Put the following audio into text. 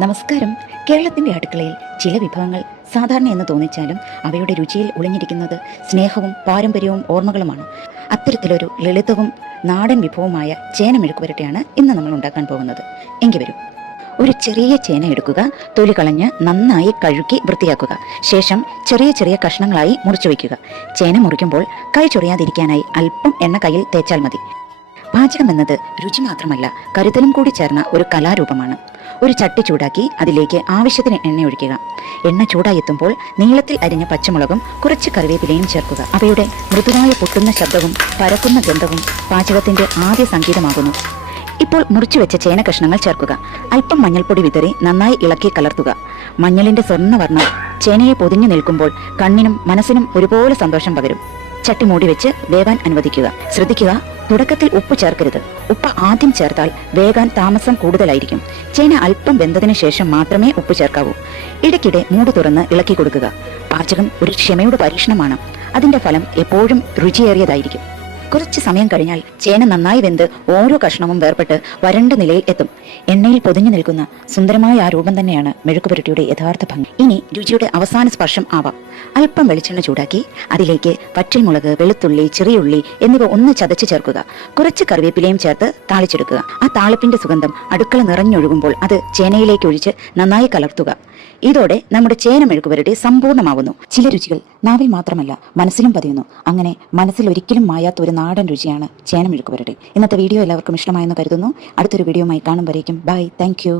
നമസ്കാരം. കേരളത്തിന്റെ അടുക്കളയിൽ ചില വിഭവങ്ങൾ സാധാരണ എന്ന് തോന്നിച്ചാലും അവയുടെ രുചിയിൽ ഒളിഞ്ഞിരിക്കുന്നത് സ്നേഹവും പാരമ്പര്യവും ഓർമ്മകളുമാണ്. അത്തരത്തിലൊരു ലളിതവും നാടൻ വിഭവമായ ചേന മെഴുക്കുവരട്ടിയാണ് ഇന്ന് നമ്മൾ ഉണ്ടാക്കാൻ പോകുന്നത്. എങ്കിൽ വരൂ. ഒരു ചെറിയ ചേന എടുക്കുക, തൊലി കളഞ്ഞ് നന്നായി കഴുകി വൃത്തിയാക്കുക. ശേഷം ചെറിയ ചെറിയ കഷ്ണങ്ങളായി മുറിച്ചു വയ്ക്കുക. ചേന മുറിക്കുമ്പോൾ കൈ ചൊറിയാതിരിക്കാനായി അല്പം എണ്ണ കയ്യിൽ തേച്ചാൽ മതി. പാചകം എന്നത് രുചി മാത്രമല്ല, കരുതലും കൂടി ചേർന്ന ഒരു കലാരൂപമാണ്. ഒരു ചട്ടി ചൂടാക്കി അതിലേക്ക് ആവശ്യത്തിന് എണ്ണ ഒഴിക്കുക. എണ്ണ ചൂടായെത്തുമ്പോൾ നീളത്തിൽ അരിഞ്ഞ പച്ചമുളകും കുറച്ച് കറിവേപ്പിലയും ചേർക്കുക. അവയുടെ മൃദുവായ പൊട്ടുന്ന ശബ്ദവും പരക്കുന്ന ഗന്ധവും പാചകത്തിന്റെ ആദ്യ സംഗീതമാകുന്നു. ഇപ്പോൾ മുറിച്ചു വെച്ച ചേന കഷ്ണങ്ങൾ ചേർക്കുക. അല്പം മഞ്ഞൾപ്പൊടി വിതറി നന്നായി ഇളക്കി കലർത്തുക. മഞ്ഞളിന്റെ സ്വർണ്ണവർണ്ണം ചേനയെ പൊതിഞ്ഞു നിൽക്കുമ്പോൾ കണ്ണിനും മനസ്സിനും ഒരുപോലെ സന്തോഷം പകരും. ചട്ടി മൂടി വെച്ച് വേവാൻ അനുവദിക്കുക. ശ്രദ്ധിക്കുക, തുടക്കത്തിൽ ഉപ്പ് ചേർക്കരുത്. ഉപ്പ് ആദ്യം ചേർത്താൽ വേകാൻ താമസം കൂടുതലായിരിക്കും. ചേന അല്പം വെന്തതിനു ശേഷം മാത്രമേ ഉപ്പ് ചേർക്കാവൂ. ഇടയ്ക്കിടെ മൂട് തുറന്ന് ഇളക്കി കൊടുക്കുക. പാചകം ഒരു ക്ഷമയുടെ പരീക്ഷണമാണ്. അതിന്റെ ഫലം എപ്പോഴും രുചിയേറിയതായിരിക്കും. കുറച്ച് സമയം കഴിഞ്ഞാൽ ചേന നന്നായി വെന്ത് ഓരോ കഷ്ണവും വേർപെട്ട് വരണ്ട നിലയിൽ എത്തും. എണ്ണയിൽ പൊതിഞ്ഞു നിൽക്കുന്ന സുന്ദരമായ ആ രൂപം തന്നെയാണ് മെഴുക്കുപുരട്ടിയുടെ യഥാർത്ഥ ഭംഗി. ഇനി രുചിയുടെ അവസാന സ്പർശം ആവാം. അല്പം വെളിച്ചെണ്ണ ചൂടാക്കി അതിലേക്ക് വറ്റൽമുളക്, വെളുത്തുള്ളി, ചെറിയുള്ളി എന്നിവ ഒന്ന് ചതച്ച് ചേർക്കുക. കുറച്ച് കറിവേപ്പിലയും ചേർത്ത് താളിച്ചെടുക്കുക. ആ താളിപ്പിന്റെ സുഗന്ധം അടുക്കള നിറഞ്ഞൊഴുകുമ്പോൾ അത് ചേനയിലേക്ക് ഒഴിച്ച് നന്നായി കലർത്തുക. ഇതോടെ നമ്മുടെ ചേന മെഴുക്കുപുരട്ടി സമ്പൂർണ്ണമാവുന്നു. ചില രുചികൾ നാവിൽ മാത്രമല്ല മനസ്സിലും പതിയുന്നു. അങ്ങനെ മനസ്സിൽ ഒരിക്കലും മായാത്ത ഒരു നാടൻ രുചിയാണ് ചേന മെഴുക്കുപുരട്ടി. ഇന്നത്തെ വീഡിയോ എല്ലാവർക്കും ഇഷ്ടമായെന്ന് കരുതുന്നു. അടുത്തൊരു വീഡിയോയുമായി കാണും വരേക്കും ബൈ. Thank you.